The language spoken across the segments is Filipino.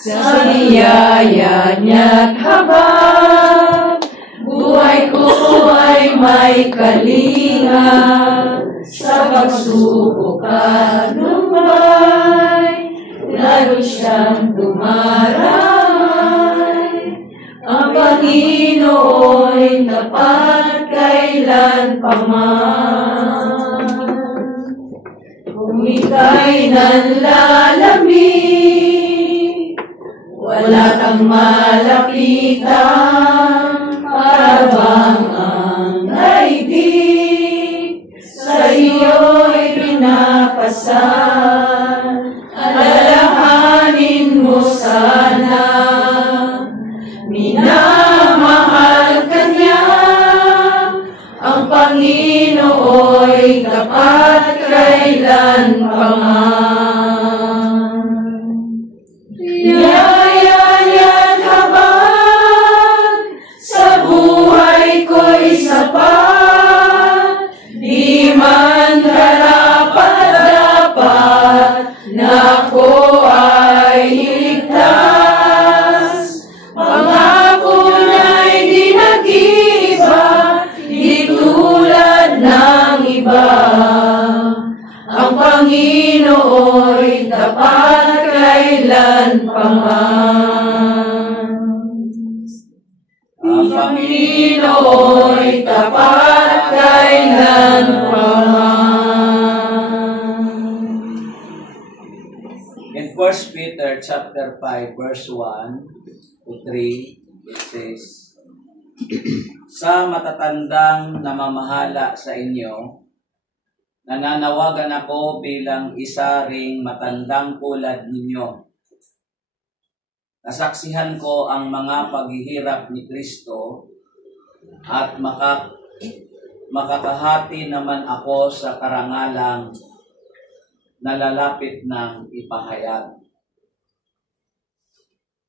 sa biyaya niya't habag, buhay ko ay may kalinga, sa pagsubok at lumbay, lalo siyang dumaramay. Ang Panginoo'y tapat kailan pa man. Kung ika'y nanlalamig, wala kang malapitan, para bang ang daigdig sa iyo'y pinapasan. Alalahanin mo sana, minamahal ka niya, ang Panginoo'y tapat kailan pa man. Biyaya niya't habag, sa buhay ko'y sapat, di man karapat-dapat na ako ay iligtas. Pangako na'y di nag-iiba, di tulad ng iba. Ang Panginoo'y tapat kailan pa man. Ang Panginoo'y tapat kailan pa man. In 1 Peter chapter 5 verse 1 to 3, it says, sa matatandang namamahala sa inyo, nananawagan ako bilang isa ring matandang tulad ninyo. Nasaksihan ko ang mga paghihirap ni Kristo at makakahati naman ako sa karangalang nalalapit ng ipahayag.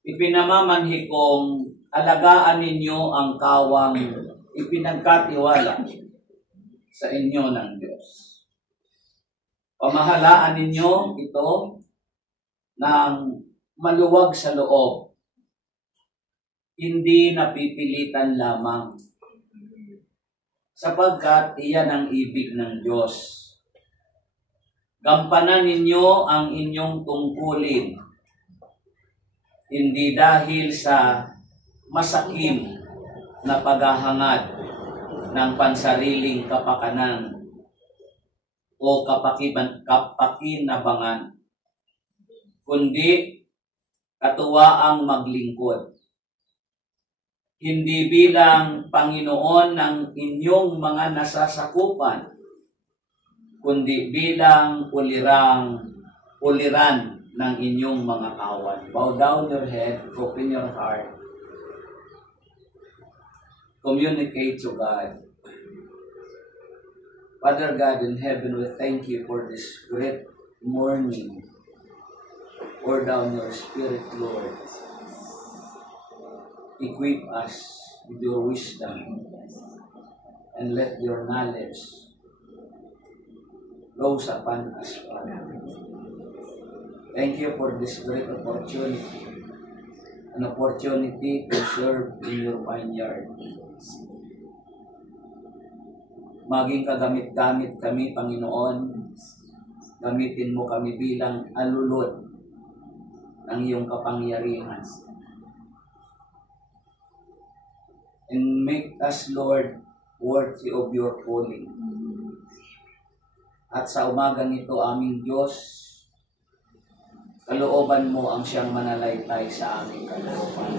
Ipinamamanhi kong alagaan ninyo ang kawang ipinagkatiwala sa inyo ng Diyos. Pamahalaan ninyo ito ng maluwag sa loob, hindi napipilitan lamang, sapagkat iyan ang ibig ng Diyos. Gampanan ninyo ang inyong tungkulin, hindi dahil sa masakim na paghahangad ng pansariling kapakanan o kapakinabangan, kundi katuwaang maglingkod. Hindi bilang Panginoon ng inyong mga nasasakupan, kundi bilang uliran ng inyong mga kawan. Bow down your head, open your heart. Communicate to God. Father God in heaven, we thank you for this great morning. Pour down your Spirit, Lord. Equip us with your wisdom and let your knowledge rose upon us, Father. Thank you for this great opportunity, an opportunity to serve in your vineyard. Maging kagamit-gamit kami, Panginoon. Gamitin mo kami bilang alulod ng iyong kapangyarihan. And make us, Lord, worthy of your calling. At sa umagang ito, aming Diyos, kalooban mo ang siyang manalaytay sa aming kalooban.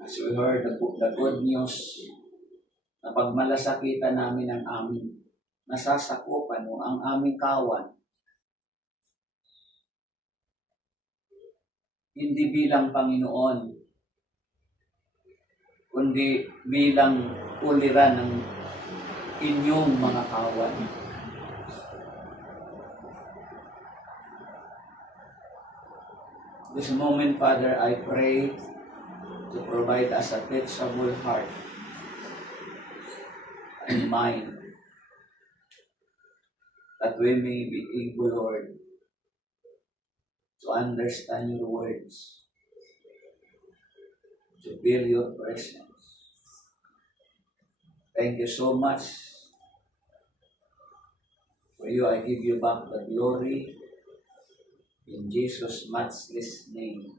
As we heard the good news, na pagmalasakitan namin ang aming nasasakupan mo, ang aming kawan, hindi bilang Panginoon, kundi bilang uliran ng inyong mga kawan. This moment, Father, I pray to provide us a teachable heart and mind, that we may be able, Lord, to understand your words, to feel your presence. Thank you so much. For you, I give you back the glory in Jesus' matchless name.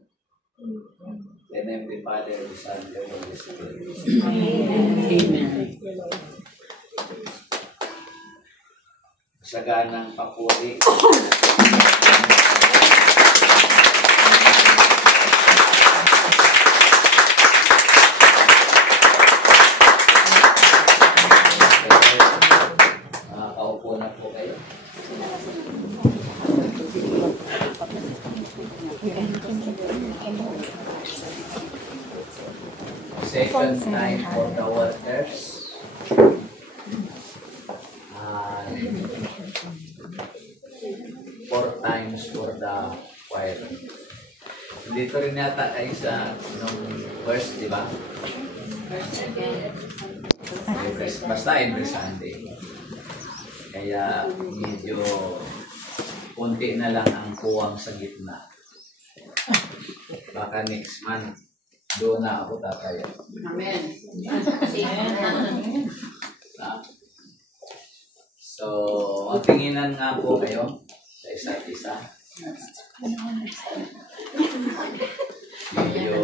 The name of the Father, the Son, and the Holy Spirit. Amen. Saganang papuri. Makakaupo na po kayo. Second time for the workers. And 4 times for the choir. Dito rin yata kayo sa verse, di ba? Basta every Sunday. Kaya medyo konti na lang ang kuwang sa gitna. Baka next month, doon na ako tataya. Amen. So, magtinginan nga po kayo sa isa't isa. Medyo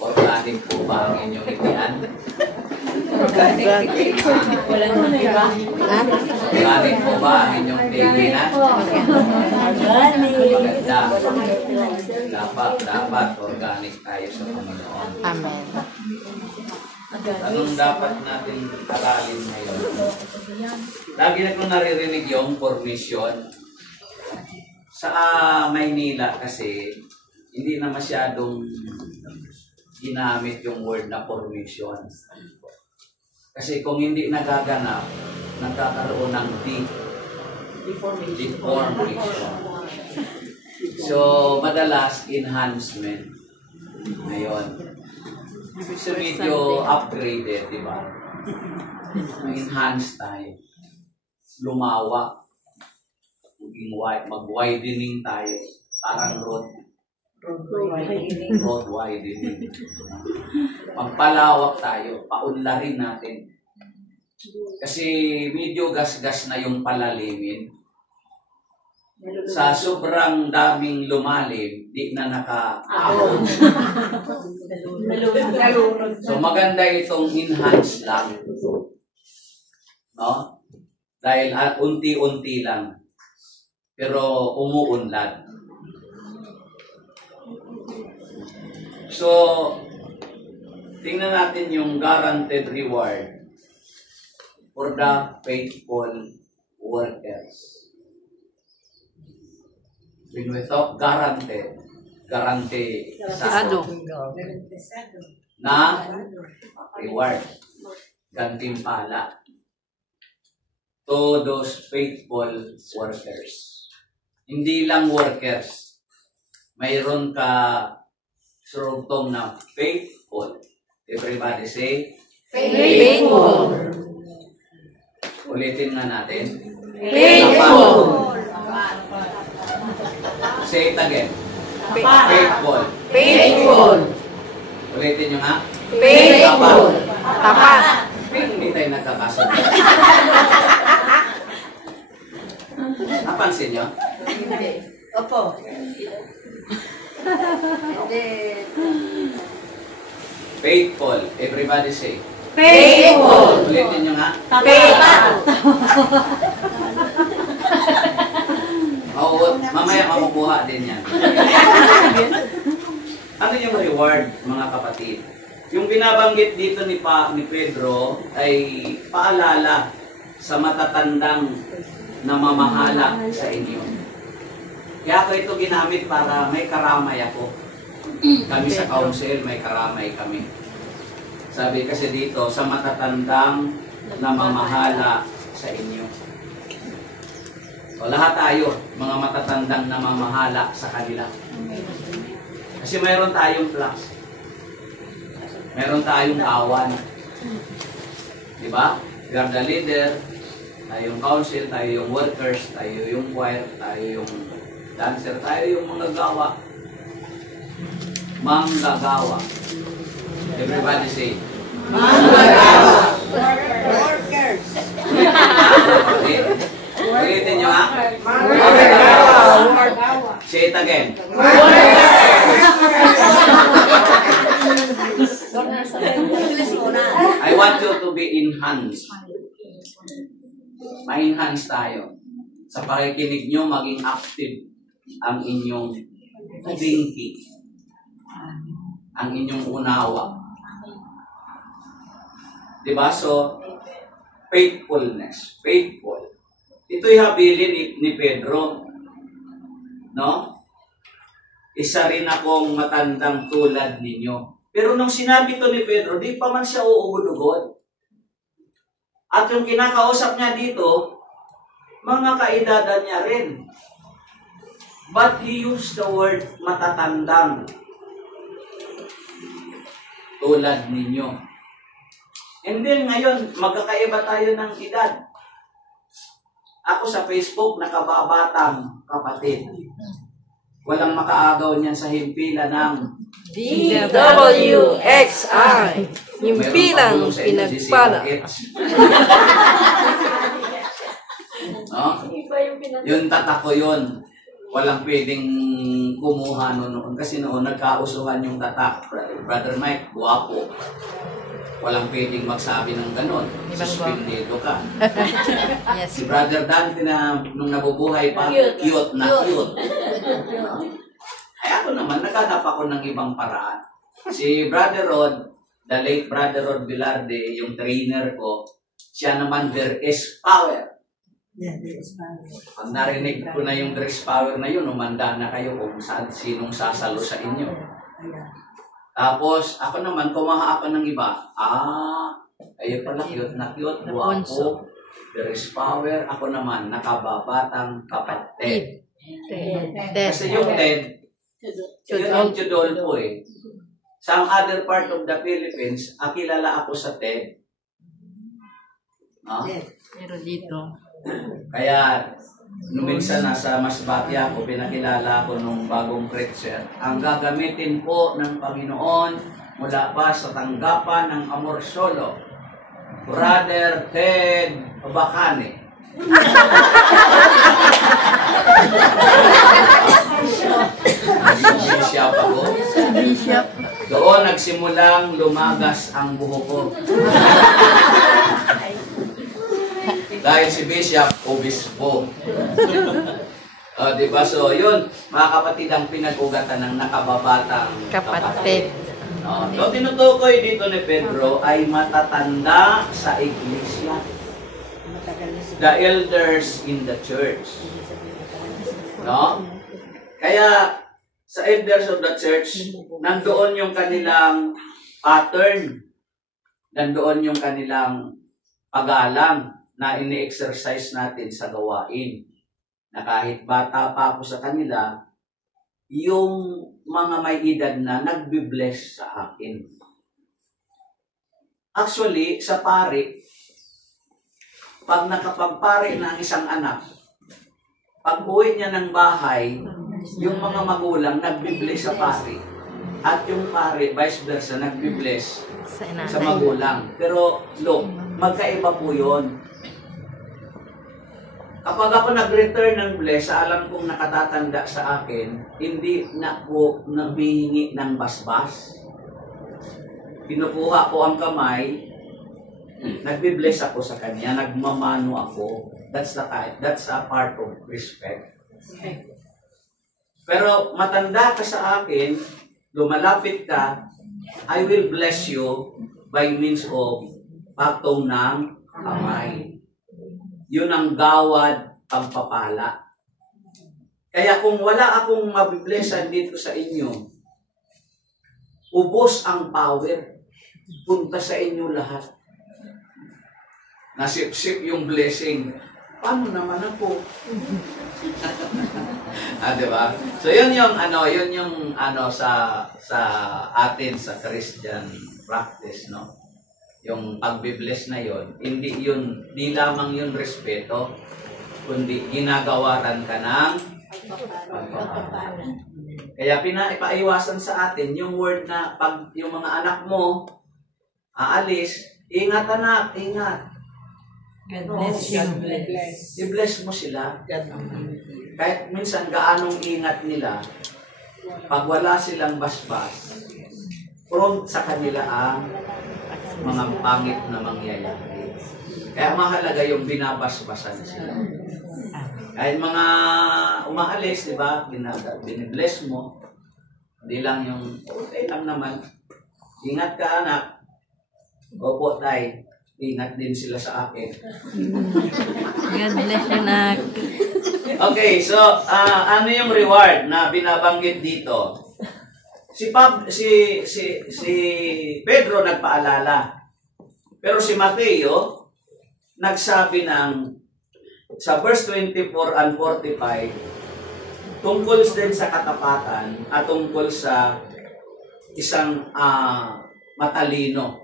organic po ba ang inyong itian? Walang iba. Organic po ba ang inyong tinginan? Maganda. Dapat organic tayo sa Panginoon. Amen. Anong dapat natin aralin ngayon? Lagi na kong naririnig yung formation. Sa Maynila kasi, hindi na masyadong ginamit yung word na formation. Kasi kung hindi nagaganap, nagkakaroon ng deformation. So, madalas, enhancement. Ngayon. So, medyo upgraded, di ba? Enhance tayo. Lumawak. Mag-widening tayo. Parang road widening. Magpalawak tayo. Paunlarin natin. Kasi medyo gas-gas na yung palalimin. Sa sobrang daming lumalim, di na naka-ahon. So maganda itong enhance lang. No? Dahil unti-unti lang. Pero umuunlad. So, tingnan natin yung guaranteed reward for the faithful workers. When we talk guaranteed, guarantee na reward, gantimpala to those faithful workers. Hindi lang workers. Mayroon ka surugtong na faithful. Everybody say, Faithful. Ulitin nga natin. Faithful. Say it again. Faithful. Faithful. Ulitin nyo nga. Faithful. Tapat. Hindi tayo nagkakasunod. Napansin nyo? Opo. Faithful. Everybody say. Faithful. Ulitin nyo nga. Faithful. Mamaya makukuha din yan. Ano yung reward, mga kapatid? Yung binabanggit dito ni Pedro ay paalala sa matatandang namamahala sa inyo. Kaya ako ito ginamit para may karamay ako. Kami sa council, may karamay kami. Sabi kasi dito, sa matatandang namamahala sa inyo. O lahat tayo, mga matatandang namamahala sa kanila. Kasi mayroon tayong plus. Meron tayong kawan. Diba? We are the leader, tayo yung council, tayo yung workers, tayo yung choir, tayo yung Dancer tayo, yung mga gawa. Manggagawa. Everybody say. Manggagawa. Workers. Okay? Ulitin nyo ha. Manggagawa. Say it again. I want you to be enhanced. Ma-enhance tayo. Sa pakikinig nyo, maging active ang inyong thinking. Ang inyong unawa. Diba? So, faithfulness. Faithful. Ito'y habilin ni Pedro. No? Isa rin akong matandang tulad ninyo. Pero nung sinabi to ni Pedro, di pa man siya uugod-ugod. At yung kinakausap niya dito, mga kaedadan niya rin. But he used the word matatandang. Tulad ninyo. And then ngayon, magkakaiba tayo ng edad. Ako sa Facebook, nakababatang kapatid. Walang makaagaw niyan sa himpilan ng DWXI. Yung bilang pinagpala. No? Yung tatak ko yun. Walang pwedeng kumuha noon. Kasi noon, nagkausuhan yung tatak. Brother Mike, guwapo. Walang pwedeng magsabi ng ganon. Suspindido ka. Yes. Si Brother Dante na nung nabubuhay pa, cute na cute. Ay ako naman, naghanap ako ng ibang paraan. Si Brother Rod, the late Brother Rod Velarde, yung trainer ko, siya naman, there is power. Pag narinig ko na yung there is power na yun, umanda na kayo kung sinong sasalo sa inyo. Tapos, ako naman, kumaha ako ng iba. Ayun pala, cute na cute, guwapo, there is power. Ako naman, nakababatang kapatid. Kasi yung Ted, yun ang Tudolpo eh. Some other part of the Philippines, kilala ako sa Ted. No? Pero dito. Kaya, nung minsan nasa Masbate ako, pinakilala ko nung bagong preacher. Ang gagamitin po ng Panginoon mula pa sa tanggapan ng Amor Solo, Brother Ted Bacane. Bishop ako. Doon nagsimulang lumagas ang buhok ko. Dahil si Bishop, obispo. Diba? So, yun, mga kapatid, ang pinag-ugatan ng nakababatang kapatid. So, tinutukoy dito ni Pedro ay matatanda sa iglesia. The elders in the church. No? Kaya, sa elders of the church, nandoon yung kanilang pattern. Nandoon yung kanilang pagalang na ini-exercise natin sa gawain. Na kahit bata pa ako sa kanila, yung mga may edad na nagbi-bless sa akin. Actually, sa pari, pag nakapagpari na ang isang anak, pag uwi niya ng bahay, yung mga magulang nagbi-bless sa pari. At yung pari, vice versa, nagbi-bless sa magulang. Pero, look, magkaiba po yun. Kapag ako nag-return ng bless, alam kong nakatatanda sa akin, hindi na po naghihingi ng basbas. Pinukuha ko ang kamay, nagbi-bless ako sa kanya, nagmamano ako. That's a part of respect. Pero matanda ka sa akin, lumalapit ka, I will bless you by means of patong ng kamay. Yun ang gawad pagpapala. Kaya kung wala akong mabiblesan dito sa inyo, ubos ang power. Punta sa inyo lahat. Nasip-sip yung blessing. Paano naman ako? Diba? So yun yung sa atin sa Christian practice, no? Yung pagbibless na yon, di lamang yun respeto, kundi ginagawaran ka ng Pagpapala. Kaya ipaiwasan sa atin yung word na pag yung mga anak mo aalis, ingat anak, ingat. God bless you. I-bless mo sila. Kahit minsan gaanong ingat nila, pag wala silang basbas, prompt sa kanila ang mga pangit na mangyayari. Kaya mahalaga yung binabasbasan sila. Kahit mga umaalis, di ba, binibless mo, hindi lang yung, okay lang naman. Ingat ka anak. Opo tay, ingat din sila sa akin. God bless you, nak. Okay, so ano yung reward na binabanggit dito? Si Pedro nagpaalala. Pero si Mateo nagsabi sa verse 24 and 45 tungkol din sa katapatan at tungkol sa isang matalino,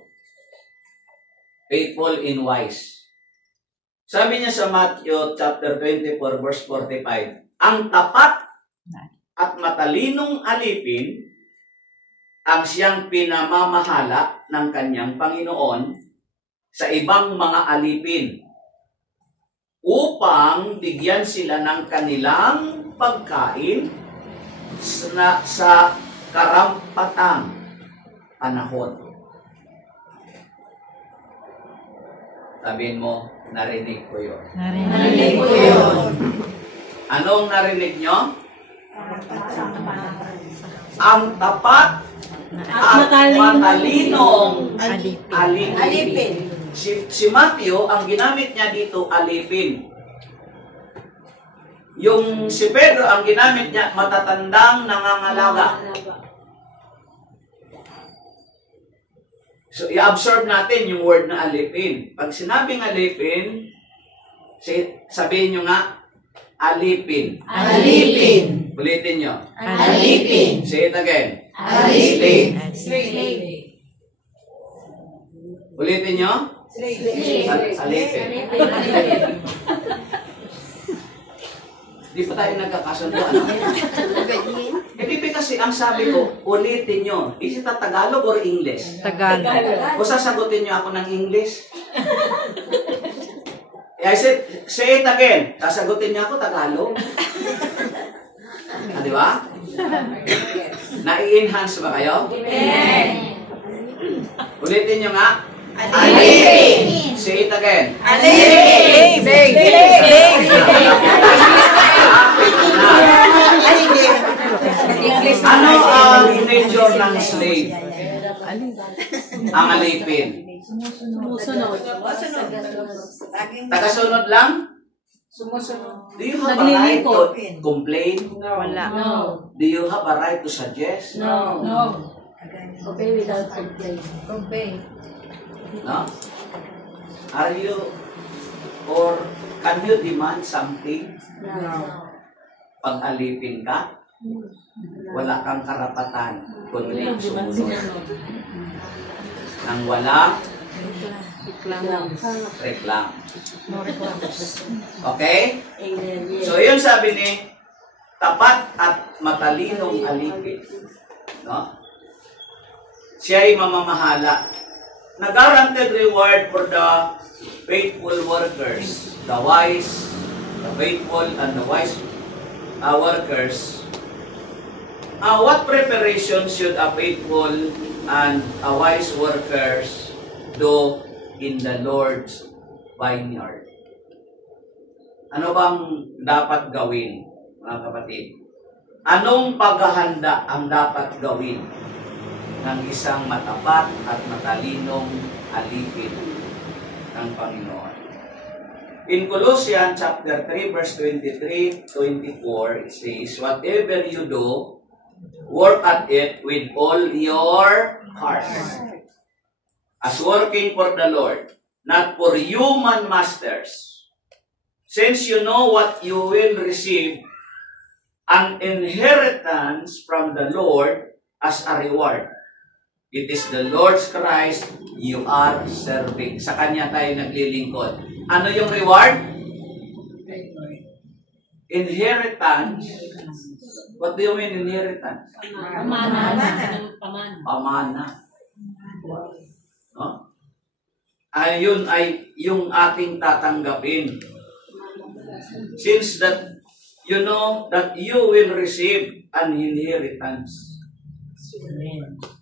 faithful in wise. Sabi niya sa Matthew chapter 24 verse 45, ang tapat at matalinong alipin ang siyang pinamamahala ng kanyang Panginoon sa ibang mga alipin upang bigyan sila ng kanilang pagkain sa karampatang panahon. Sabihin mo, narinig ko yun. Narinig ko yun. Anong narinig nyo? Ang tapat at matalinong alipin. Si Matthew, ang ginamit niya dito, alipin. Yung si Pedro, ang ginamit niya, matatandang nangangalaga. So, i-absorb natin yung word na alipin. Pag sinabing alipin, sabihin nyo nga, alipin. Alipin. Ulitin nyo. Alipin. Say it again. Alipin. Ulitin nyo. Alipin. Di pa tayo nagkakasundo, ano? Hindi kasi ang sabi ko, ulitin nyo. Is it a Tagalog or English? Tagalog. O sasagutin nyo ako ng English? I said, say it again. Sasagutin nyo ako Tagalog. Di ba? Nai-enhance ba kayo? Ulitin nyo nga. Alipin. Say it again. Alipin. Ano ang nature ng slave? Ang alipin. Tagasunod lang? Do you have a right to complain? Wala. Do you have a right to suggest? No. Obey without complaint. Obey. No? Are you, or can you demand something? No. Pag alipin ka, wala kang karapatan kundi sumunod. Nang wala reklam. Okay? So yun sabi ni tapat at matalinong alipin. No? Siya ay mamamahala. Na-guaranteed reward for the faithful workers, the wise, the faithful, and the wise workers. What preparation should a faithful and a wise workers do in the Lord's vineyard? Ano bang dapat gawin, mga kapatid? Anong paghahanda ang dapat gawin ng isang matapat at matalinong alipin ng Panginoon? In Colossians chapter 3 verse 23-24, it says, whatever you do, work at it with all your heart, as working for the Lord, not for human masters, since you know what you will receive, an inheritance from the Lord as a reward. It is the Lord's Christ you are serving. Sa Kanya tayo naglilingkod. Ano yung reward? Inheritance. What do you mean inheritance? Pamana. No? Ayun ay yung ating tatanggapin. Since that you know that you will receive an inheritance.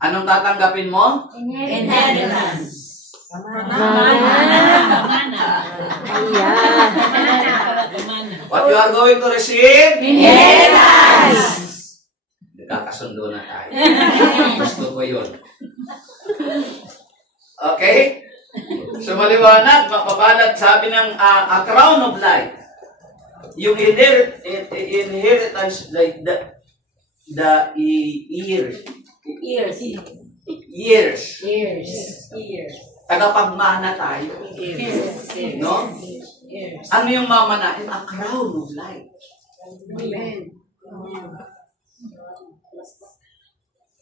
Anong tatanggapin mo? Inheritance. What you are going to receive? Inheritance. Nagkakasundo na tayo. Gusto ko yun. Okay? So maliwanag, makabalat, sabi ng a crown of life. Yung inheritance, like the years. Tagapagmana tayo. No? Ano yung mamanahin? A crown of life.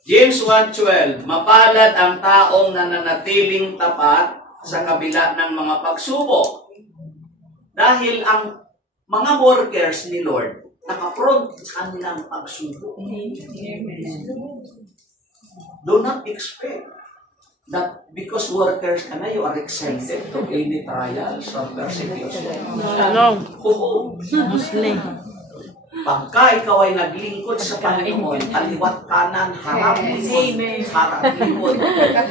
James 1:12, mapalad ang taong nananatiling tapat sa kabila ng mga pagsubok. Dahil ang mga workers ni Lord nakapront sa kanilang pagsubok. Do not expect that because workers ka na, you are exempted to any trials or persecution. Oo. Muslim. Pagka ikaw ay naglingkod sa Panginoon, kaliwat kanan, harap likod,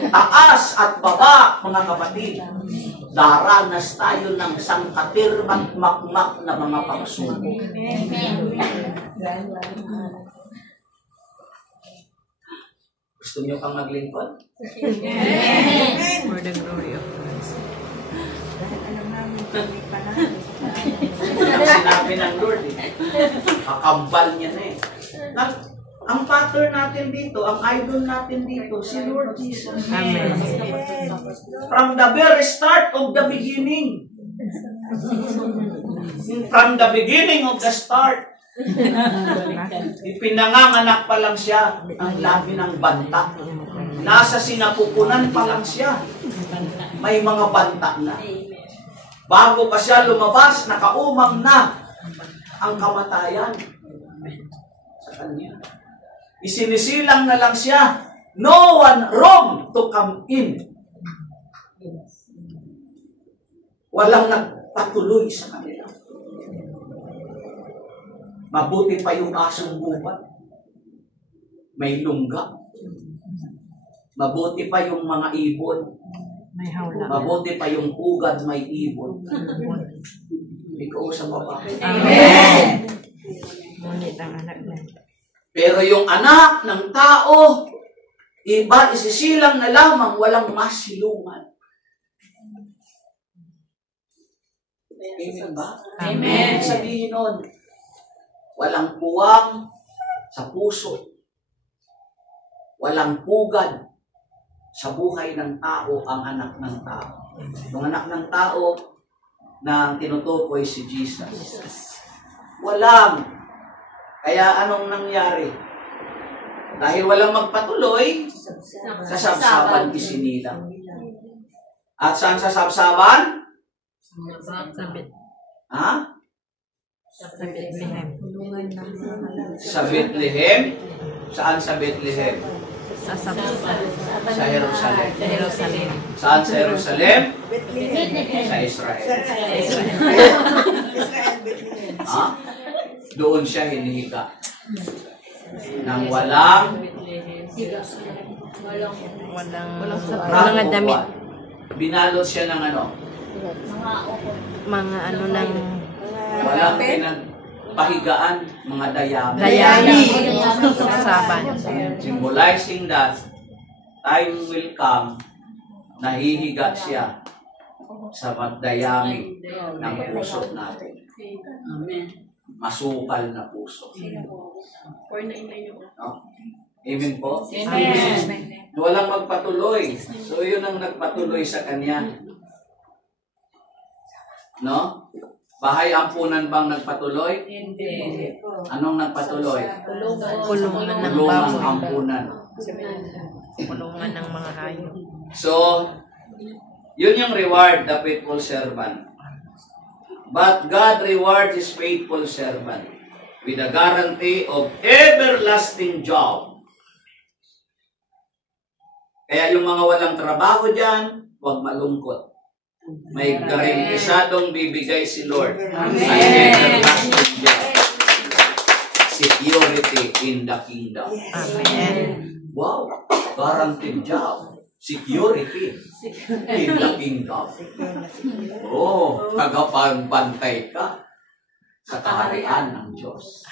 taas at baba, mga kapatid, daranas tayo ng sangkatirmat makmak na mga pagsubok. Gusto niyo pang maglingkod? For the glory of Christ. Ang sinabi ng Lord, kakambal niya na eh. Ang pattern natin dito, ang idol natin dito, si Lord Jesus. Amen. From the very start of the beginning. From the beginning of the start. Ipinanganganak pa lang siya, ang labi ng banta. Nasa sinapupunan pa lang siya. May mga banta na. Bago pa siya lumabas, nakaumang na ang kamatayan sa kanya. Isinisilang na lang siya. No one room to come in. Walang nagpatuloy sa kanila. Mabuti pa yung asong gubat. May lungga. Mabuti pa yung mga ibon. May hawla. Mabuti pa yung pugad may ibon. Ikaw sa baba. Amen. Ngunit ang anak niya. Pero yung anak ng tao, iba isisilang na lamang, walang masilungan. Amen ba? Amen. Sabihin nun, walang puwang sa puso. Walang pugad sa buhay ng tao ang anak ng tao. Yung anak ng tao na tinutukoy si Jesus. Walang. Kaya anong nangyari? Dahil walang magpatuloy, sa sabsaban isinilang. At saan sa sabsaban? Sabit. Ha? Sa Bethlehem. Sa Bethlehem? Saan sa Bethlehem? Sa Sabsaban. Sa Jerusalem. Sa Jerusalem. Saan sa Jerusalem? Sa Israel. Ha? Doon siya hinihiga. Nang walang Walang damit. Binalot siya ng ano? Mga ano ng Walang pinagpahigaan, mga dayami. dayami. Sabsaban. Symbolizing that time will come, nahihiga siya sa dayami ng puso natin. Masukal na puso. No? Amen po? Amen. Walang magpatuloy. So yun ang nagpatuloy sa kanya. No? Bahay ampunan bang nagpatuloy? Hindi. Anong nagpatuloy? Kulungan ng Kulungang baboy. ampunan. Kulungan ng mga hayop. So, yun yung reward, the faithful servant. But God rewards His faithful servant with a guarantee of everlasting job. Kaya yung mga walang trabaho dyan, huwag malungkot. May garantisadong bibigay si Lord. An everlasting job. Security in the kingdom. Amen. Wow! Guaranteed job. Security in the kingdom. Oh, tagapagbantay ka sa kaharian ng Diyos.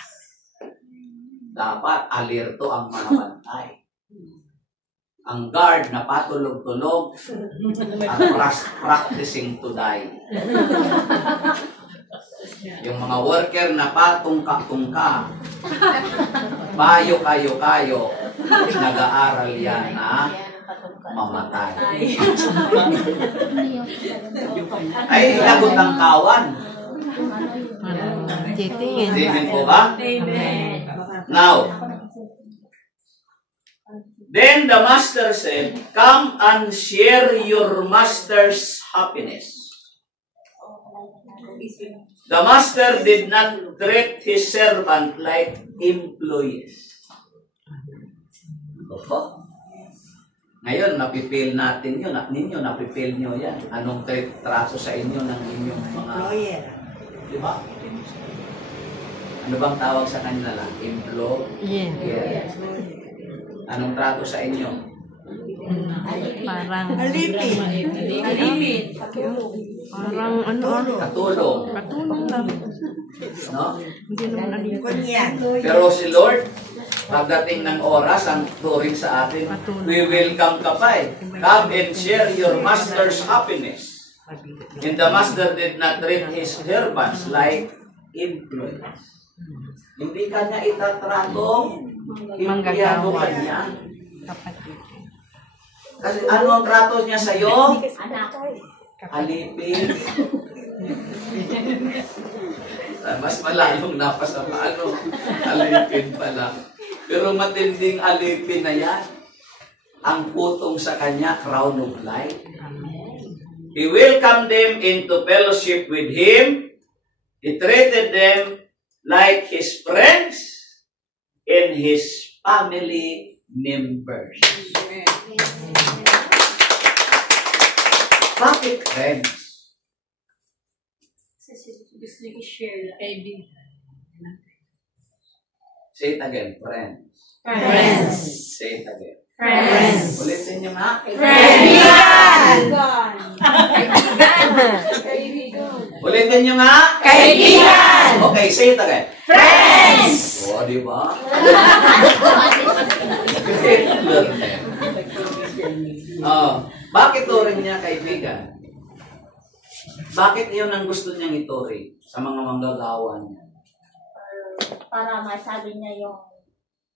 Dapat alerto ang mga bantay. Ang guard na patulog-tulog at practicing to die. Yung mga worker na patungka-tungka, payo-kayo-kayo, nag-aaral yan na mamatay. Ay, lagot ang kawan. Titingin. Amen po ba? Amen. Now, then the master said, "Come and share your master's happiness." The master did not treat his servant like employees. Ngayon, napipil natin yun. Ninyo, napipil nyo yan. Anong trato sa inyo ng inyong mga... Di ba? Ano bang tawag sa kanila lang? Employer. Yeah. Anong trato sa inyo? Parang Alipin. parang ano? Katulong. Katulong lang. No? Hindi naman alipin. Pero si Lord, pagdating ng oras, ang turing sa atin, we welcome ka pa eh. Come and share your master's happiness. And the master did not treat his servants like employees. Hindi kanya itatratong empleyado kanya. Kapatid. Kasi ano ang trato niya sa'yo? Anak. Alipin. Mas malalong napasa paano. Alipin pala. Pero matinding alipin na yan. Ang putong sa kanya, crown of life. He welcomed them into fellowship with Him. He treated them like His friends and His family members. Bakit friends? Gusto niyo i-share lang. Say it again, friends. Friends. Say it again. Friends. Ulitin niyo nga. Ulitin niyo nga. Kaibigan. Okay, say it again. Friends. O, di ba? Bakit turing niya kaibigan? Bakit yun ang gusto niyang ituring sa mga manggagawa niya? Para masabi niya yung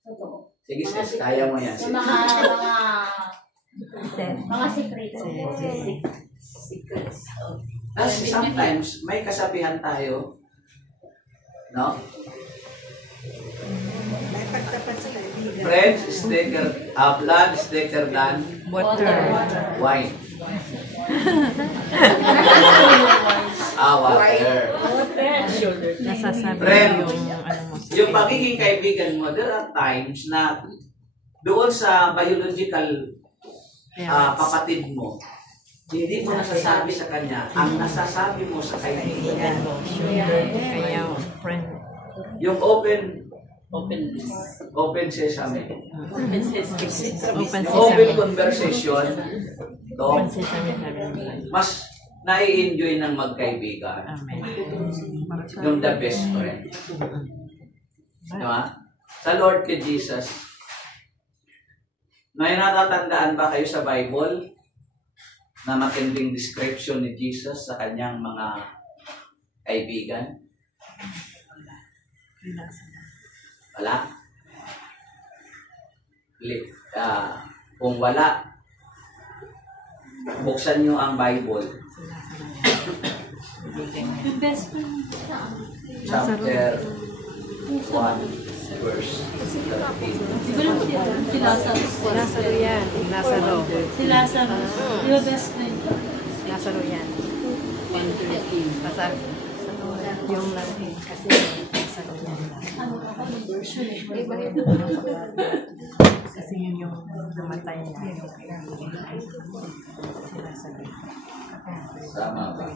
totoo. Sige, sis, kaya mo yan. Yung Sis. mga sikreto. Kasi sometimes, may kasabihan tayo, no? Friends is thicker, blood is thicker than Water. wine. Water. Nasasabi Friend. yung ano mo. Yung pagiging kaibigan mo, there are times na doon sa biological kapatid mo, hindi mo nasasabi sa kanya, ang nasasabi mo sa kaibigan mo. Kaya friend. Yung open sesame. Open Open sesame. conversation, to, Open sesame sabi nila. mas nai-enjoy ng magkaibigan. Amen. Yung the best friend. Diba? Sa Lord kay Jesus, may natatandaan ba kayo sa Bible na matinding description ni Jesus sa kanyang mga kaibigan? Wala? Kung wala, buksan nyo ang Bible. Chapter 1, verse 13. Si Lazarus. Lazaro yan. Lazaro. Si Lazarus. Your best friend. Lazaro yan. Lazaro. Yung lang kasi sa kanya kasi yun yung namatay na yung sinasabi. Tama ba?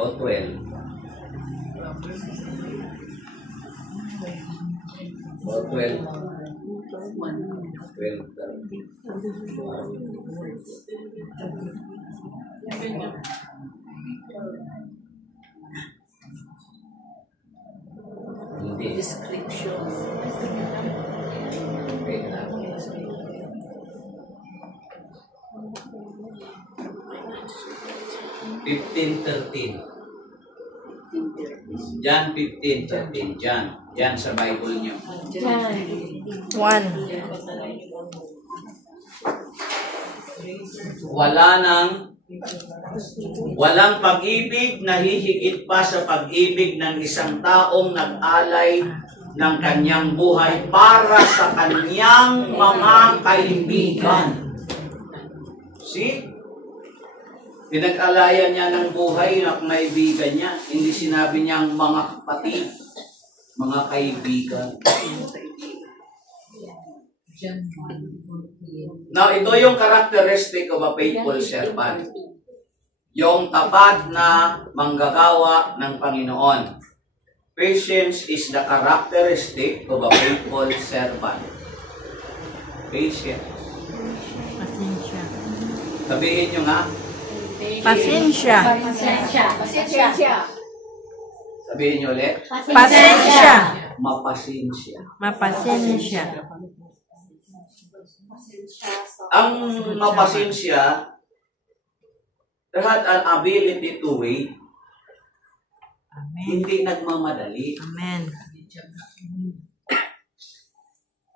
O 12. O 12. 12. Hindi. Description. Wait lang. Fifteen, 13. John 15, 13. John. Yan sa Bible nyo. One. Walang pag-ibig na hihigit pa sa pag-ibig ng isang taong nag-alay ng kanyang buhay para sa kanyang mga kaibigan. See? Pinag-alayan niya ng buhay ng kaibigan niya. Hindi sinabi niyang mga kapatid, mga kaibigan. Now, ito yung characteristic of a faithful servant. Yung tapat na manggagawa ng Panginoon. Patience is the characteristic of a faithful servant. Patience. Pasensya. Sabihin nyo nga. Pasensya. Pasensya. Sabihin nyo ulit. Pasensya. Mapasensya. Mapasensya. Ang mapasensya, they had an ability to wait. Amen. Hindi nagmamadali. Amen.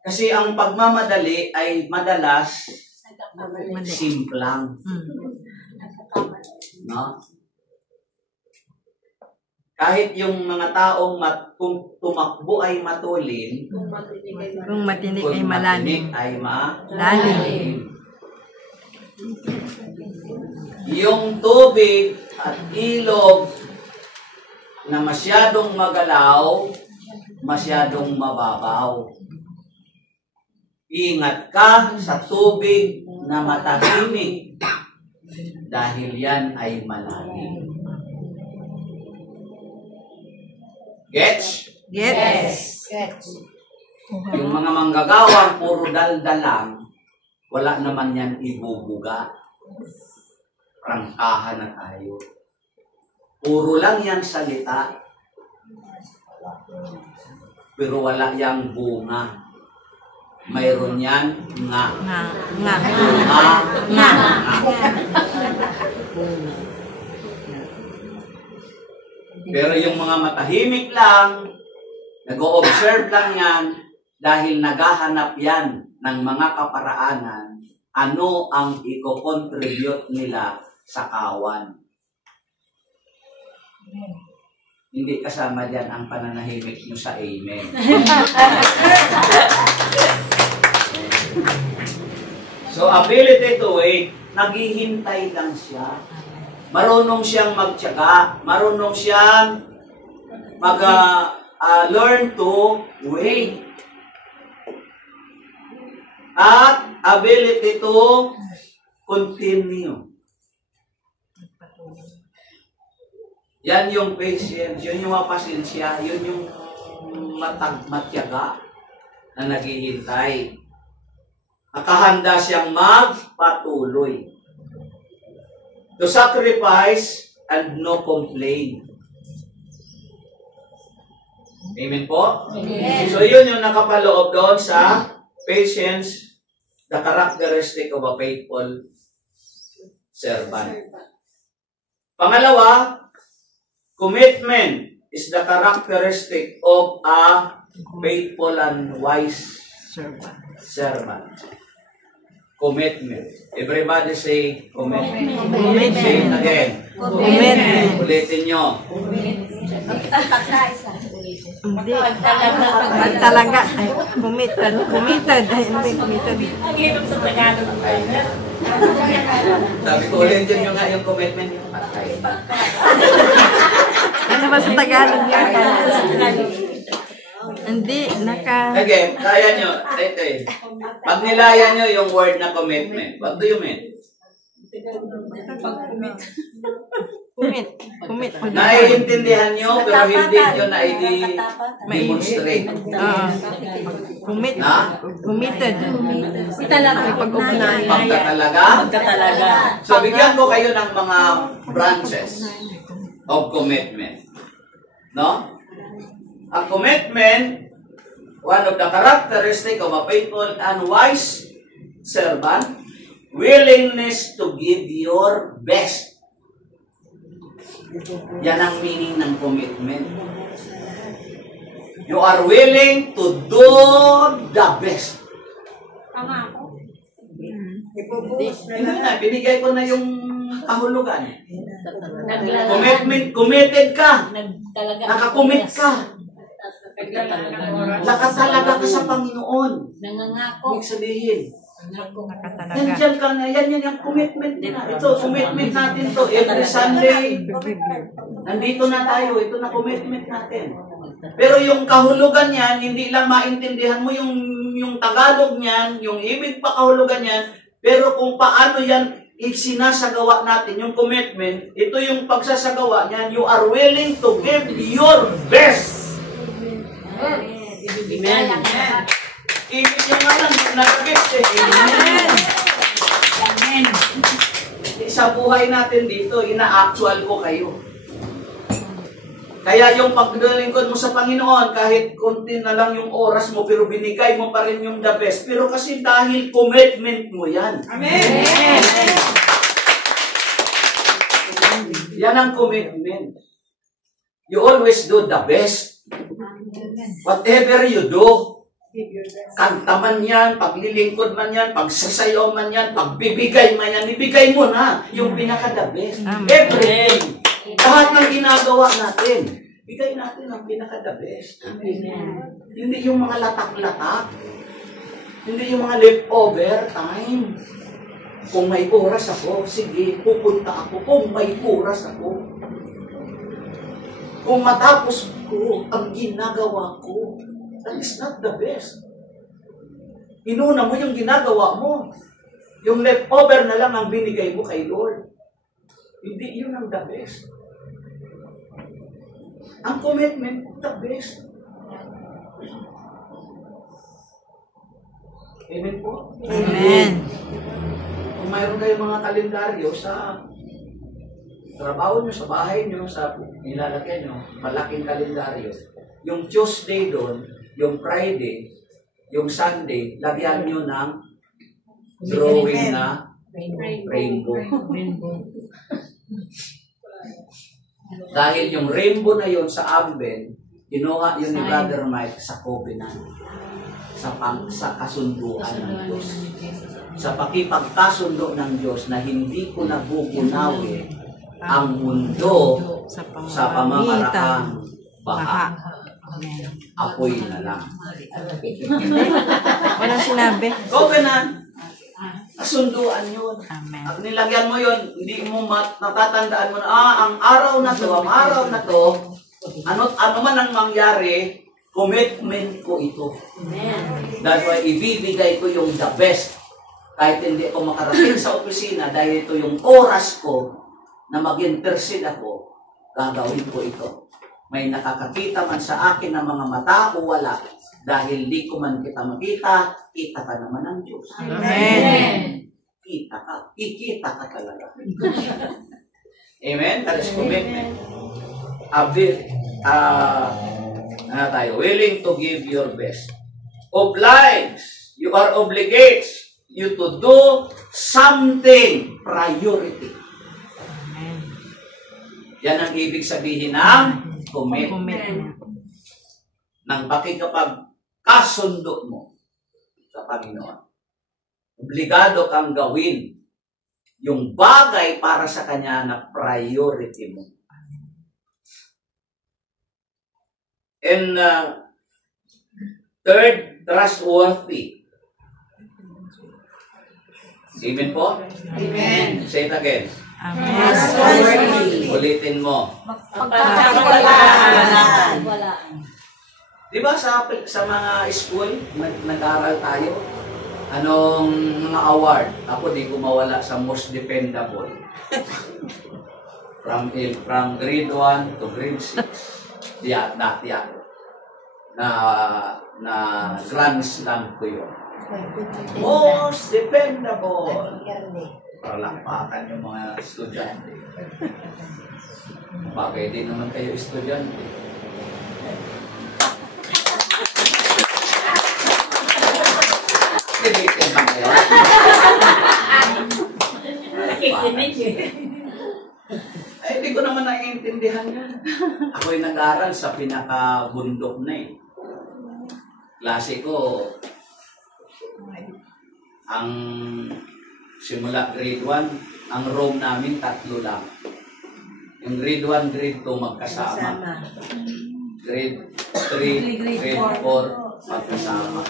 Kasi ang pagmamadali ay madalas Mali. simplang. No? Kahit yung mga taong kung tumakbo ay matulin, Kung matinik ay kung malalim. matinik ay Lalim. Yung tubig at ilog na masyadong magalaw, masyadong mababaw. Ingat ka sa tubig na matahimik dahil yan ay malalim. Gets? Yes. Yung mga manggagawang puro daldalang, wala naman yan ibubuga. Prangkahan na tayo. Puro lang yan salita. Pero wala yang bunga. Mayroon yan nga. Nga. Nga. Nga. Pero yung mga matahimik lang, nag-o-observe lang yan, dahil naghahanap yan ng mga kaparaanan, ano ang i-contribute nila sa kawan. Hindi kasama dyan ang pananahimik nyo sa amen. So, ability to wait, naghihintay lang siya. Marunong siyang magtiyaga, marunong siyang learn to wait. At ability to continue. Yan yung patience, yun yung mapasensya, yun yung matyaga na naghihintay. Nakahanda siyang magpatuloy. To sacrifice and no complain. Amen po? Amen. So yun yung nakapaloob doon sa patience, the characteristic of a faithful servant. Pangalawa, commitment is the characteristic of a faithful and wise servant. Commitment. Everybody say commitment. Commitment. Say it again. Commitment. Ulitin nyo. Hindi. Pag talaga. Ay, committed. Committed. Ay, hindi, committed. Ang hirap sa Tagalog. Sabi ko ulit dyan yung nga yung commitment. Patay. Ano ba sa Tagalog yan? Hindi, Okay, kaya nyo. Ito. Pag nilaya nyo yung word na commitment, what do you mean? Commit. Commit. Naiintindihan nyo, pero hindi nyo na-demonstrate. Commit. Na? Committed. Pag-ugnayan. Pagkatalaga? Pagkatalaga. So, bigyan ko kayo ng mga branches of commitment. No? Ang commitment, one of the characteristic of a faithful and wise servant, willingness to give your best. Yan ang meaning ng commitment. You are willing to do the best. Hindi na, binigay ko na yung kahulugan. Commitment, committed ka. Nakakommit ka. Nakatalaga ka sa Panginoon. Nangangako. Ibig sabihin, Nakatalaga. nandiyan ka na, yan yung commitment na. Ito, commitment natin to. Every Sunday, nandito na tayo. Ito na commitment natin. Pero yung kahulugan niyan, hindi lang maintindihan mo yung Tagalog niyan, yung ibig pa kahulugan niyan, pero kung paano yan isinasagawa natin, yung commitment, ito yung pagsasagawa niyan, you are willing to give your best. Amen. Ibig nyo nga lang, nag-best eh. Amen. Amen. Sa buhay natin dito, ina-actual ko kayo. Kaya yung paglilingkod mo sa Panginoon, kahit konti na lang yung oras mo, pero binigay mo pa rin yung the best. Pero kasi dahil commitment mo yan. Amen. Yan ang commitment. You always do the best. Whatever you do, kanta man yan, paglilingkod man yan, pagsasayaw man yan, pagbibigay man yan, ibigay mo na yung pinaka-the best. Everything. Lahat ng ginagawa natin, bigay natin ang pinaka-the best. Hindi yung mga latak-latak. Hindi yung mga leftover time. Kung may oras ako, sige, pupunta ako. Kung may oras ako. Kung matapos ko ang ginagawa ko, that is not the best. Inuna mo yung ginagawa mo. Yung leftover na lang ang binigay mo kay Lord. Hindi yun ang the best. Ang commitment, the best. Amen po? Amen. Kung mayroon kayong mga kalendaryo sa trabaho nyo, sa bahay nyo, sa nilalagyan nyo, malaking kalendaryo, yung Tuesday doon, yung Friday, yung Sunday, lagyan nyo ng drawing na rainbow. Dahil yung rainbow na yon sa Amben, kinuha yun ni Brother Mike sa covenant, sa kasunduan ng Diyos. Sa pakipagkasundo ng Diyos na hindi ko nabubunawi ang mundo sa pamamaraan baha. Apoy na lang. Walang sinabi. Covenant. Kasunduan yun. Amen. At nilagyan mo yun, hindi mo natatandaan mo na, ang araw na to, ano man ang mangyari, commitment ko ito. That's why ibibigay ko yung the best. Kahit hindi ako makarating sa opisina, dahil ito yung oras ko na mag-intercede ako, gagawin ko ito. May nakakakita man sa akin ng mga mata o wala, dahil di ko man kita makita, kita ka naman ng Diyos. Amen. Kita ka. Kikita ka talaga. Amen? That is commitment. Willing to give your best. Oblige. You are obligated you to do something. Priority. Yan ang ibig sabihin ng commitment. Nang pakikapagkasundo mo sa Panginoon. Obligado kang gawin yung bagay para sa Kanya na priority mo. And third, trustworthy. Amen po? Amen. Say it again. Amen. Ulitin mo. Pagkakawalaan. Di ba sa mga school, nag-aral tayo? Anong mga award? Ako di ko mawala sa most dependable. From grade 1 to grade 6. Dati ako. Na Grand Slam ko yun. Most dependable. Palakpakan yung mga estudyante. Bagay din naman kayo estudyante. Kinikin ba kayo? Nakikinig eh. Ay, hindi ko naman naiintindihan yun. Ako'y nag-aral sa pinakabundok na eh. Klase ko, ang simula grade 1, ang room namin 3 lang. Yung grade 1, grade 2 magkasama. Grade 3, grade 4 magkasama.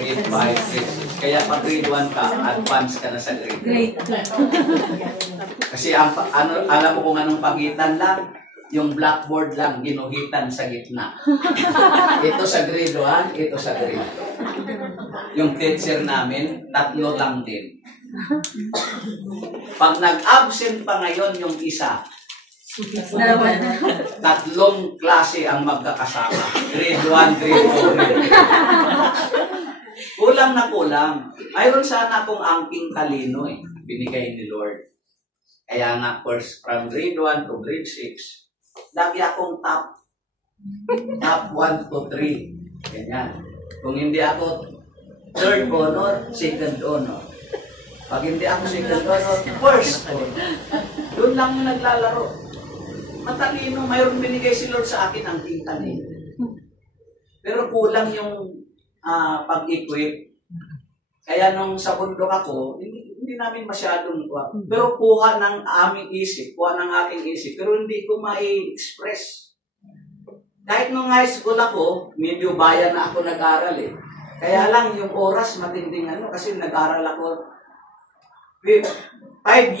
Grade 5, grade 6. Kaya pag grade 1 ka, advance ka na sa grade 2. Kasi alam mo kung anong pagitan lang? Yung blackboard lang, ginuhitan sa gitna. Ito sa grade 1, ito sa grade 2. Yung teacher namin, 3 lang din. Pag nag-absent pa ngayon yung isa, 3 klase ang magkakasama. Grade 1, grade 2, grade 3. Kulang na kulang. Mayroon sana akong angking talino eh. Binigay ni Lord. Kaya nga, first, from grade 1 to grade 6, lagi akong top 1 to 3. Ganyan. Kung hindi ako third honor, second honor. Pag hindi ako second honor, first honor. Doon lang yung naglalaro. Matalino, mayroon binigay si Lord sa akin ang talino. Pero kulang yung pag-equip. Kaya nung sa bundok ako, hindi namin masyadong pero kuha ng aming isip, kuha ng aking isip, pero hindi ko mai-express. Kahit nung high school ako, medyo bayan na ako nag-aral eh. Kaya lang yung oras matinding kasi nag-aral ako 5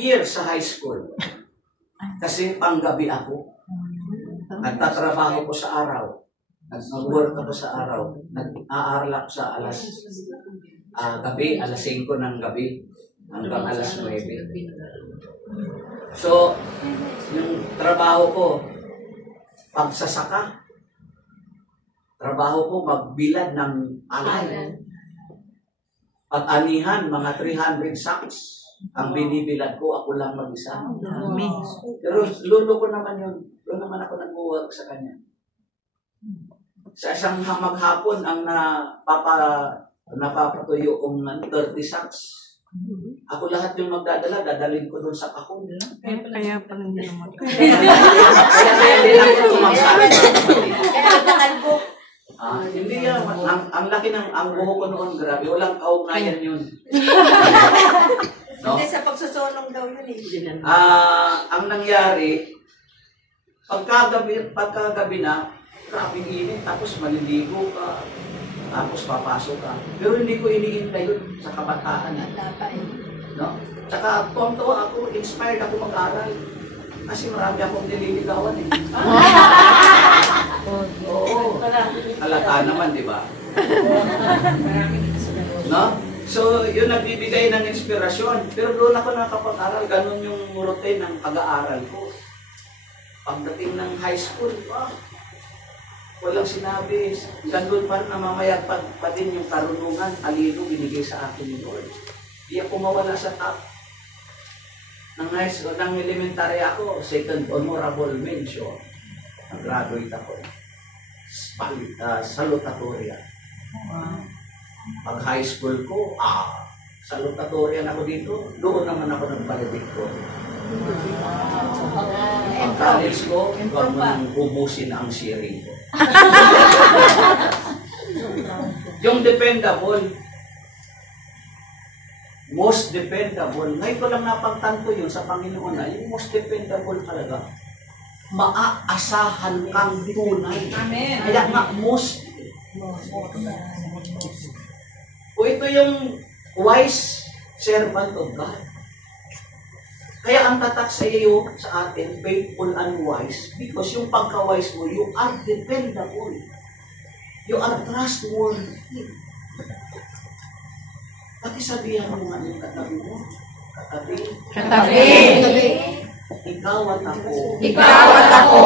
years sa high school. Kasi panggabi ako. Nagtatrabaho ko sa araw. Nag-work ako sa araw. Nag-aaral ako sa gabi, alas 5 ng gabi hanggang alas 9. So, yung trabaho ko, pagsasaka. Trabaho ko magbilad ng alay. Pag-anihan, mga 300 sacks. Ang binibilad ko, ako lang mag-isa. Pero lulo ko naman yun. Doon naman ako nag-work sa kanya. Sa isang maghapon, ang napapatuyo kong 30 sacks. Ako lahat yung magdadala, dadalhin ko doon sa kahon. Kaya pala hindi naman. Kaya din ako tumagsakit. Hindi yan. Ang laki ng ang buho ko noon, grabe. Walang kaugnayan yun. No? Hindi, sa pagsusulong daw yun eh. Ang nangyari, pagkagabi na, grabing init, tapos maliligo ka, tapos papasok ka. Pero hindi ko iniintay yun sa kabataan. No? Tsaka tuwang-tuwa ako, inspired ako mag-aral. Kasi marami akong nililigawan eh. Oo. Halata naman, di ba? No? So, yun nagbibigay ng inspirasyon. Pero doon ako nakapag-aral, ganun yung routine ng pag-aaral ko. Pagdating ng high school, walang sinabi. Ganun pa namamayag pa din yung karunungan, talino binigay sa akin ni Lord. Di ako mawala sa top. Nang high school, nang elementary ako, second honorable mention. Nag-graduate ako. Salutatorian. Pag high school ko, salutatorian ako dito. Doon naman ako nagpaledictorian. Pag college ko, huwag mo nang ubusin ang sharing ko. Yung dependable, most dependable, ngayon ko lang napagtanto yun sa Panginoon na yung most dependable talaga. maaasahan kang tunay. Amen. Kaya nga, most. O ito yung wise servant of God. Kaya ang tatak sa iyo, sa atin, faithful and wise, because yung pagka-wise mo, you are dependable. You are trustworthy. Pati sabihan mo nga yung katabi mo. Katabi. Katabi. Ikaw at ako. Ikaw at ako.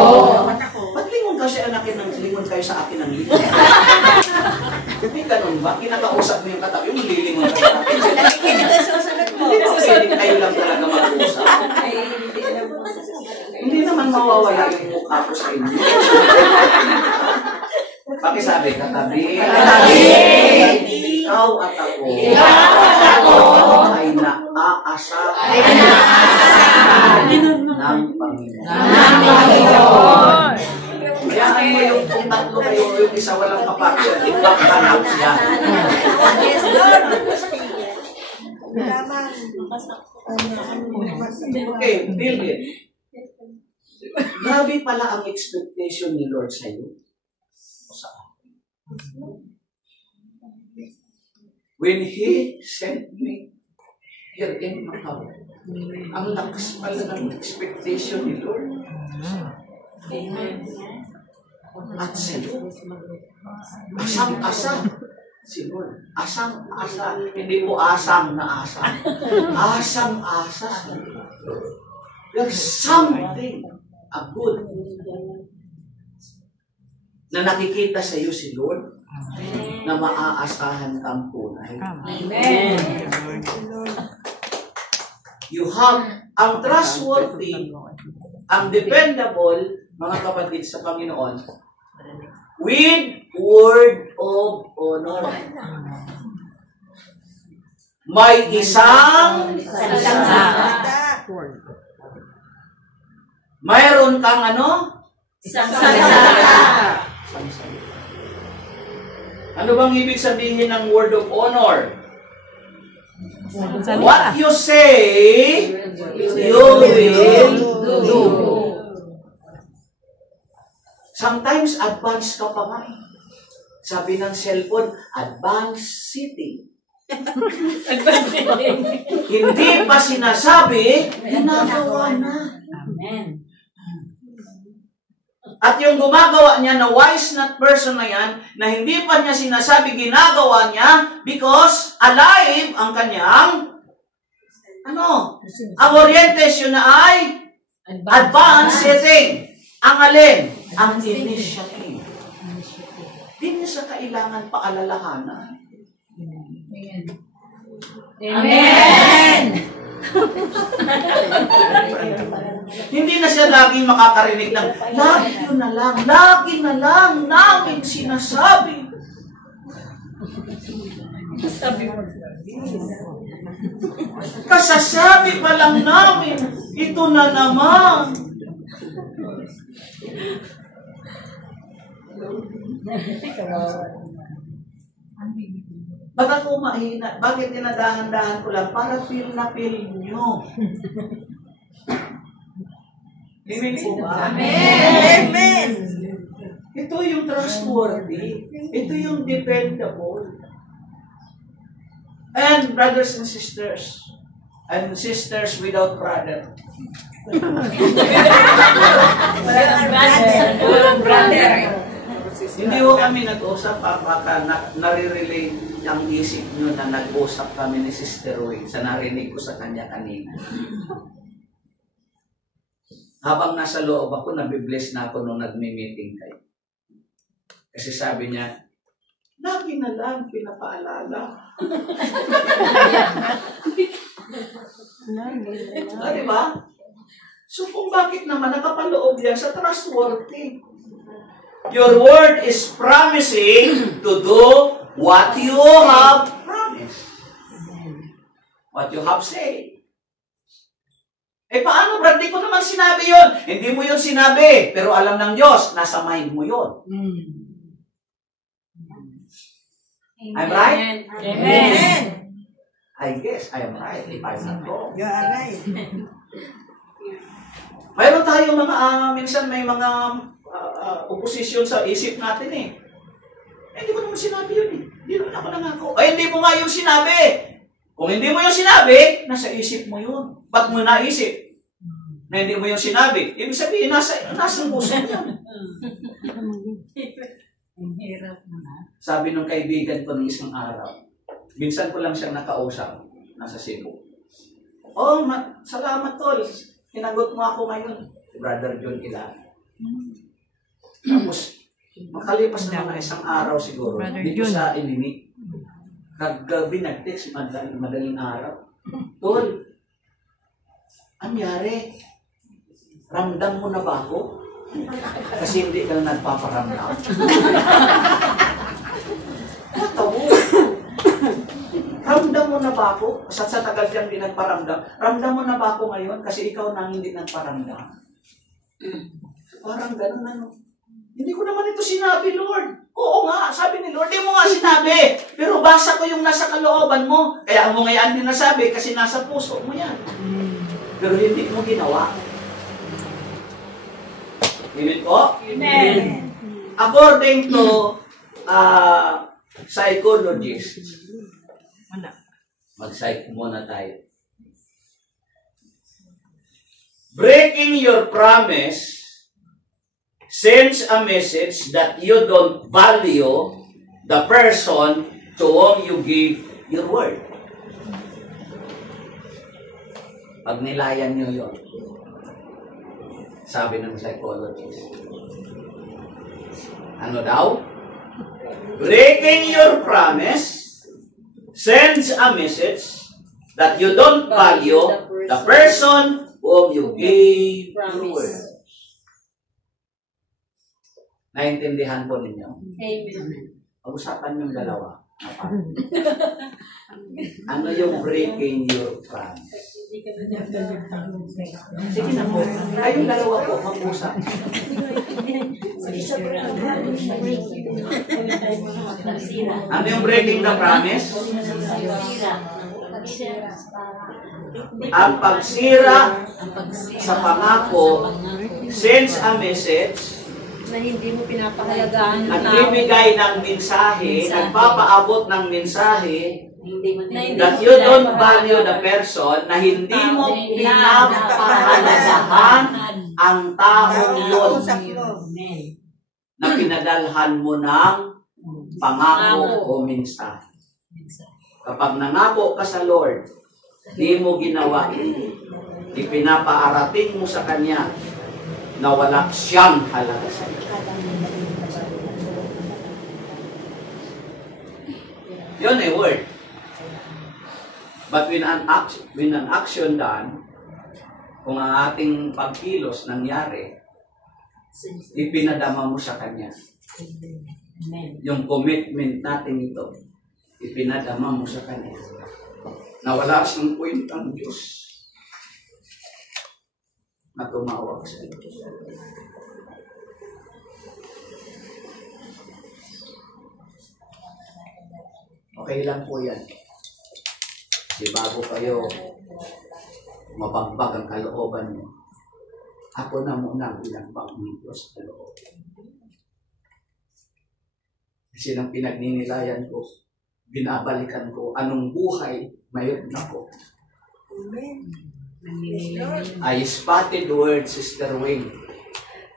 Ba't lingon ka siya akin ng lingon kayo sa akin ng lingon? Hindi ganun ba? Kinakausap mo yung katabi mo, lilingon kayo sa akin. Hindi na susunod mo. Hindi ba pwedeng kayo lang talaga mag-usap? Hindi naman mawawala yung mukha ko sa inyo. Pakisabi, katabi. Katabi. Ikaw at ako. Ikaw at ako. Ay naaasahan. Ay naaasahan. Ng Panginoon. Ng Panginoon. Hayaan mo yung kung tatlo kayo o yung isa walang kapatid, ipaghanap siya. Yes, Lord. Okay, build it. Grabe pala ang expectation ni Lord sa iyo. When He sent me here in Macau, ang lakas pala ng expectation ni Lord. At si Lord, asang-asa. Si Lord, asang-asa. Hindi po asang na asang. Asang-asa. There's something, a good, na nakikita sa iyo si Lord, na maaasahan kang tunay. Amen. You have ang trustworthy, ang dependable, mga kapatid sa Panginoon, with word of honor. May isang mayroon kang ano? Isang salita. Ano bang ibig sabihin ng word of honor? What you say, you will do. Sometimes, advance ka pa nga. Sabi ng cellphone, advance sitting. Hindi pa sinasabi, ginagawa na. Amen. At yung gumagawa niya na wise not person na yan, na hindi pa niya sinasabi, ginagawa niya because alive ang kanyang ang orientation na ay advanced setting. Ang alin? Ang initiative. Di niya sa kailangan paalalahanan. Amen. Hindi na siya laging makakarinig ng, lagi na lang namin sinasabi. Kasasabi pa lang namin, ito na naman. Ba't ako mahina? Bakit dinadahan-dahan ko lang? Para feel na feel nyo. Amen po ba? Amen. Ito yung trustworthy. Ito yung dependable. And brothers and sisters without brother. Brother. Hindi ko kami nag-usap, baka nare-relate ang isip nyo na nag-usap kami ni Sister Roy sa narinig ko sa kanya kanina. Habang nasa loob ako, nabibless na ako nung nagme-meeting kayo. Kasi sabi niya, lagi na lang pinapaalala. Diba? So kung bakit naman nakapaloob yan sa trustworthy. Your word is promising to do what you have promised. What you have said. Eh paano, Brad? Di ko naman sinabi yon. Hindi mo yon sinabi. Pero alam ng Diyos, nasa mind mo yon. I'm right? Amen. I guess I am right if I'm not wrong. You are right. Mayroon tayo mga, minsan may mga opposition sa isip natin eh. Hindi ko naman sinabi yun eh. Hindi naman ako nangako. Ay, hindi mo nga yung sinabi. Kung hindi mo yung sinabi, nasa isip mo yun. Ba't mo naisip? Na hindi mo yung sinabi. Ibig sabihin, nasa puso mo yan. Sabi nung kaibigan ko ng isang araw, minsan ko lang siyang nakausap, nasa Cebu. Oh, salamat tol. Hinagot mo ako ngayon. Brother John Ilan. Tapos, makalipas na mga isang araw siguro, Brother dito John. sa Ilini, kagabi nag-text, madaling araw. Tol, anyari? Ramdam mo na ba ako? Kasi hindi ka na nagpaparamdam. Natawo. Ramdam mo na ba ako? Sa tagal kang hindi nagparamdam. Ramdam mo na ba ako ngayon? Kasi ikaw nang hindi nagparamdam. Parang ganun ano. Hindi ko naman ito sinabi, Lord. Oo nga, sabi ni Lord, hindi mo nga sinabi. Pero basa ko yung nasa kalooban mo. Kaya mo ngayon din nasabi kasi nasa puso mo yan. Pero hindi mo ginawa. Amen po? Amen. According to psychologists, mag-psych muna tayo. Breaking your promise sends a message that you don't value the person to whom you give your word. Pag nilayan nyo yun, sabi ng psychologist. Ano daw? Breaking your promise sends a message that you don't value the person whom you gave your word. Naintindihan po ninyo? Amen. Pag-usapan yung dalawa. Ano yung breaking your promise? Sige na po. Kayong dalawa po, mag-usap. Ano yung breaking the promise? Ang pagsira sa pangako sends a message Na hindi mo pinapahalagaan. nagbibigay ng mensahe, nagpapaabot ng mensahe Hindi that you don't value the person, na hindi mo pinapahalagahan ang taong yun na pinadalhan mo ng pangako o mensahe. Kapag nangako ka sa Lord, di mo ginawa, ipinapaarating mo sa Kanya na wala siyang halaga sa iyo. Yun ay word. But when an action done, kung ang ating pagkilos nangyari, ipinadama mo sa Kanya. Yung commitment natin ito, ipinadama mo sa Kanya. Na wala siyang point ang Diyos na tumawag sa iyo. Okay lang po yan. Kasi bago kayo mapagbag ang kalooban mo, ako na muna ang pinagbag ng Diyos sa loob. Kasi nang pinagninilayan ko, binabalikan ko anong buhay mayroon ako. I spotted the word Sister Wing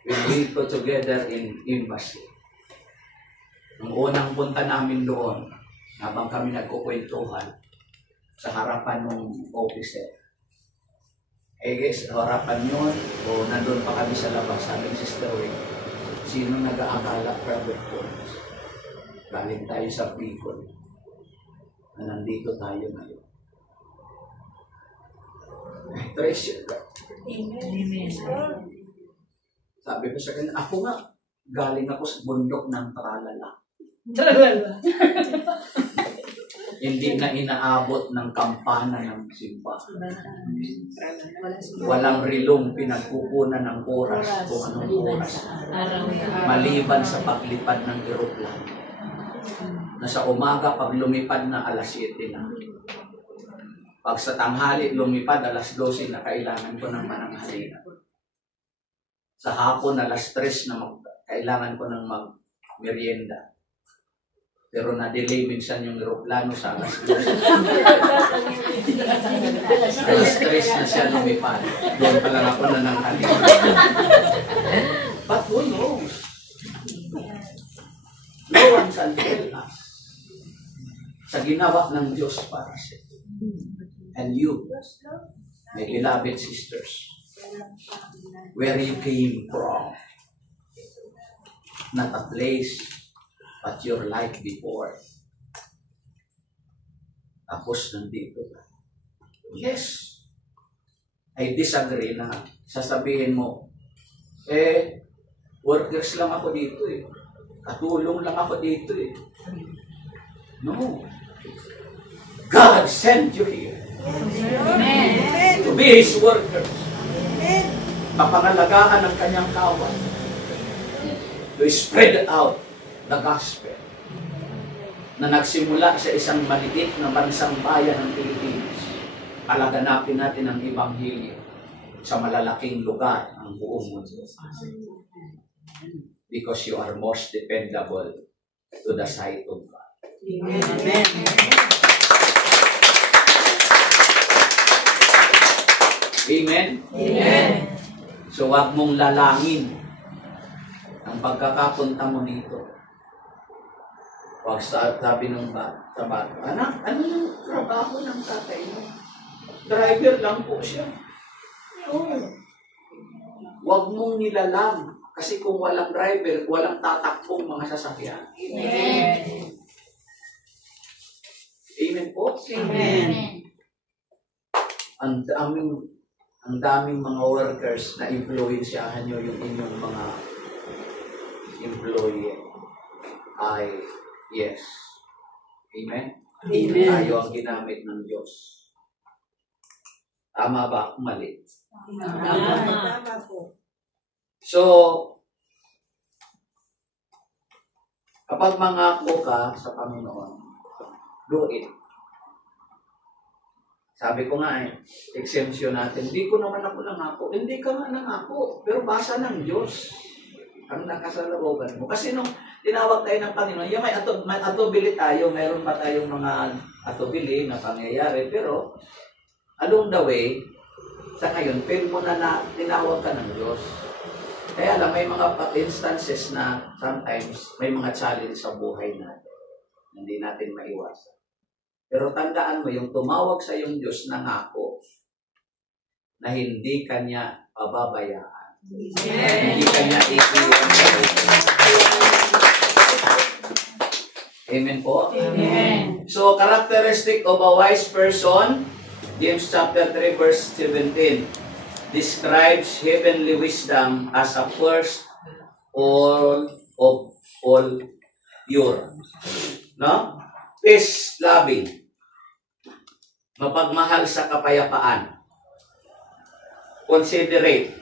when we go together in embassy. Nung unang punta namin doon, habang kami nagkukwentuhan sa harapan ng officer. Eh guys, sa harapan yun, o nandun pa kami sa labas, sabi ng Sister Wing, sino nag-aakala private courts? Galing tayo sa Bicol, na nandito tayo ngayon. Treasure ka. Amen. Sabi ko sa kanya, ako nga, galing ako sa bundok ng Tralala. Hindi na inaabot ng kampana ng simbahan. Walang rilong pinagkukunan ng oras kung anong oras. Maliban sa paglipad ng eroplano. Na sa umaga, pag lumipad na, alas 7 na. Pag sa tanghali, lumipad, alas 12 na, kailangan ko ng mananghalian. Sa hapon, alas 3 na kailangan ko ng mag-merienda. Pero na-delay minsan yung aeroplano sa alas 2. Alas 3 na siya lumipad. Doon pa lang ako nananghalin. But who knows? No one can tell us sa ginawa ng Diyos para sa iyo. And you, my beloved sisters, where you came from, not a place, but your life before. Tapos nandito ka. Yes, I disagree na sasabihin mo, workers lang ako dito eh. Katulong lang ako dito eh. No. God sent you here. Amen. To be His workers. Kapangalagaan ng kanyang kawan. To spread out the gospel. Na nagsimula sa isang maliit na bansang bayan ng Pilipinas. Palaganapin natin ang Ebanghelyo sa malalaking lugar ng buong mundo. Because you are most dependable to the sight of God. Amen. Amen? Amen. So, wag mong lalangin ang pagkakapunta mo dito. Wag sabi ng bata, anak, ano yung trabaho ng tatay mo? Driver lang po siya. No. Wag mong nilalang. Kasi kung walang driver, walang tatakbong mga sasakyan. Amen. Amen po? Amen. Ang daming mga workers na influensyahan nyo yung inyong mga employee ay yes. Amen? Amen. Tayo ang ginamit ng Diyos. Tama ba? Mali? Tama po. So, kapag mangako ka sa Panginoon, do it. Sabi ko nga exemption natin, hindi ko naman ako nangako. Hindi ka nga nangako, pero basa ng Diyos ang nakasalooban mo. Kasi nung tinawag tayo ng Panginoon, yung may atubili tayo, mayroon pa tayong mga atubili na pangyayari, pero along the way, sa ngayon, pin mo na tinawag ka ng Diyos. Kaya lang, may mga instances na sometimes may mga challenge sa buhay natin. Hindi natin maiwasan. Pero tandaan mo, yung tumawag sa iyong Diyos nangako na hindi kanya pababayaan. Amen. Hindi kanya iiwan. Amen po? Amen. So, characteristic of a wise person, James chapter 3 verse 17, describes heavenly wisdom as a first all of all pure. No? Peace loving. Mapagmahal sa kapayapaan. Considerate.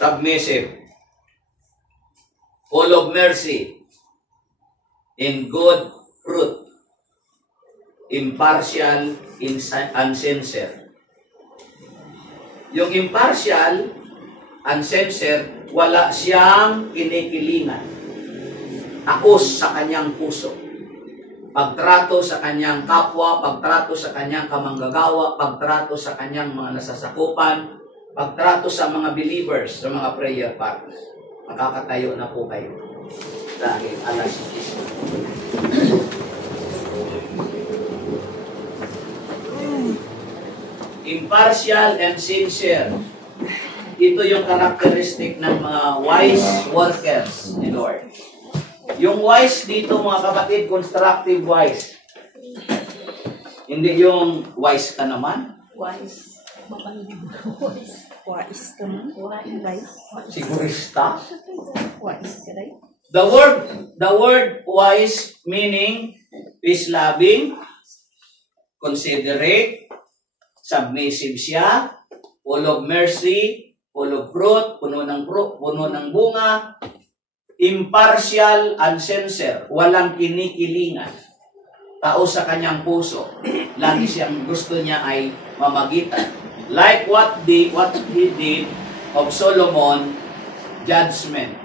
Submissive. Full of mercy. In good fruit. Impartial, unsincere. Yung impartial, unsincere, wala siyang kinikilingan. Akos sa kanyang puso. Pagtrato sa kanyang kapwa, pagtrato sa kanyang kamanggagawa, pagtrato sa kanyang mga nasasakupan, pagtrato sa mga believers, sa mga prayer partners. Makakatayo na po kayo. Dahil alas 10. Impartial and sincere. Ito yung karakteristik ng mga wise workers ni Lord. Yung wise dito, mga kapatid, constructive wise. Hindi yung wise ka naman. Wise. Wise ka man. Wise. Sigurista. Wise ka rin. The word wise meaning peace-loving, considerate, submissive siya, full of mercy, full of fruit, puno ng bunga, impartial, unsincere, walang kinikilingan. Tao sa kanyang puso. Lagi siyang gusto niya ay mamagitan. Like what he did of Solomon, judgment.